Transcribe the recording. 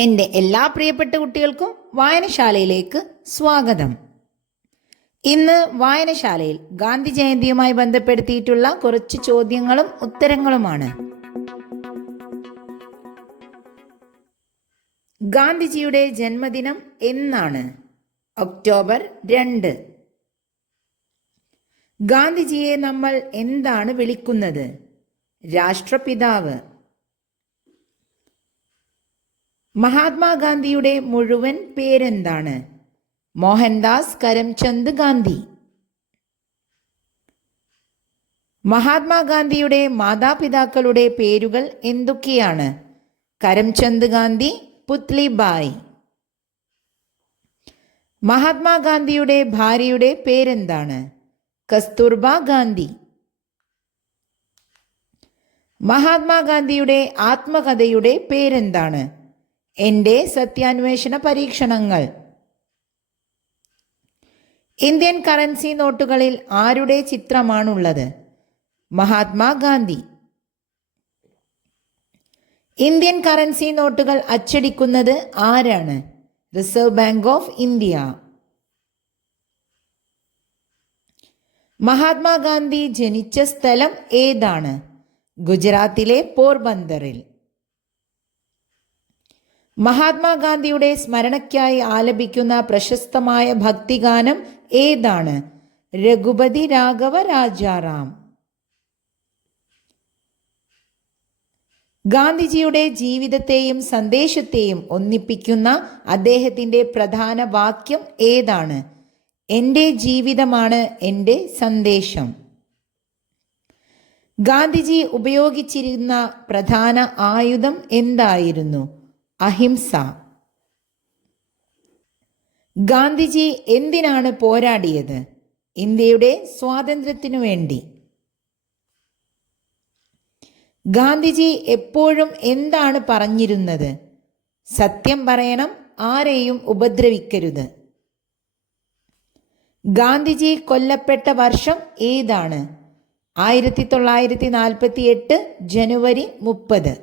എൻ്റെ എല്ലാ പ്രിയപ്പെട്ട കുട്ടികൾക്കും വായനശാലയിലേക്ക് സ്വാഗതം. ഇന്ന് വായനശാലയിൽ ഗാന്ധി ജയന്തിയുമായി ബന്ധപ്പെടുത്തിയിട്ടുള്ള കുറച്ച് ചോദ്യങ്ങളും ഉത്തരങ്ങളുമാണ്. ഗാന്ധിജിയുടെ ജന്മദിനം എന്നാണ്? ഒക്ടോബർ 2. ഗാന്ധിജിയെ നമ്മൾ എന്താണ് വിളിക്കുന്നത്? രാഷ്ട്രപിതാവ്. മഹാത്മാഗാന്ധിയുടെ മുഴുവൻ പേരെന്താണ്? മോഹൻദാസ് കരംചന്ദ് ഗാന്ധി. മഹാത്മാഗാന്ധിയുടെ മാതാപിതാക്കളുടെ പേരുകൾ എന്തൊക്കെയാണ്? കരംചന്ദ് ഗാന്ധി, പുത്ലിബായി. മഹാത്മാഗാന്ധിയുടെ ഭാര്യയുടെ പേരെന്താണ്? കസ്തൂർബ ഗാന്ധി. മഹാത്മാഗാന്ധിയുടെ ആത്മകഥയുടെ പേരെന്താണ്? എൻ്റെ സത്യാന്വേഷണ പരീക്ഷണങ്ങൾ. ഇന്ത്യൻ കറൻസി നോട്ടുകളിൽ ആരുടെ ചിത്രമാണുള്ളത്? മഹാത്മാഗാന്ധി. ഇന്ത്യൻ കറൻസി നോട്ടുകൾ അച്ചടിക്കുന്നത് ആരാണ്? Reserve bank of India. Mahatma Gandhi ജനിച്ച സ്ഥലം ഏതാണ്? ഗുജറാത്തിലെ പോർബന്തറിൽ. മഹാത്മാഗാന്ധിയുടെ സ്മരണയ്ക്കായി ആലപിക്കുന്ന പ്രശസ്തമായ ഭക്തിഗാനം ഏതാണ്? രഘുപതി രാഘവ രാജാറാം. ഗാന്ധിജിയുടെ ജീവിതത്തെയും സന്ദേശത്തെയും ഒന്നിപ്പിക്കുന്ന അദ്ദേഹത്തിൻ്റെ പ്രധാന വാക്യം ഏതാണ്? എൻ്റെ ജീവിതമാണ് എൻ്റെ സന്ദേശം. ഗാന്ധിജി ഉപയോഗിച്ചിരുന്ന പ്രധാന ആയുധം എന്തായിരുന്നു? അഹിംസ. ഗാന്ധിജി എന്തിനാണ് പോരാടിയത്? ഇന്ത്യയുടെ സ്വാതന്ത്ര്യത്തിനു വേണ്ടി. ഗാന്ധിജി എപ്പോഴും എന്താണ് പറഞ്ഞിരുന്നത്? സത്യം പറയണം, ആരെയും ഉപദ്രവിക്കരുത്. ഗാന്ധിജി കൊല്ലപ്പെട്ട വർഷം ഏതാണ്? 1948 ജനുവരി 30.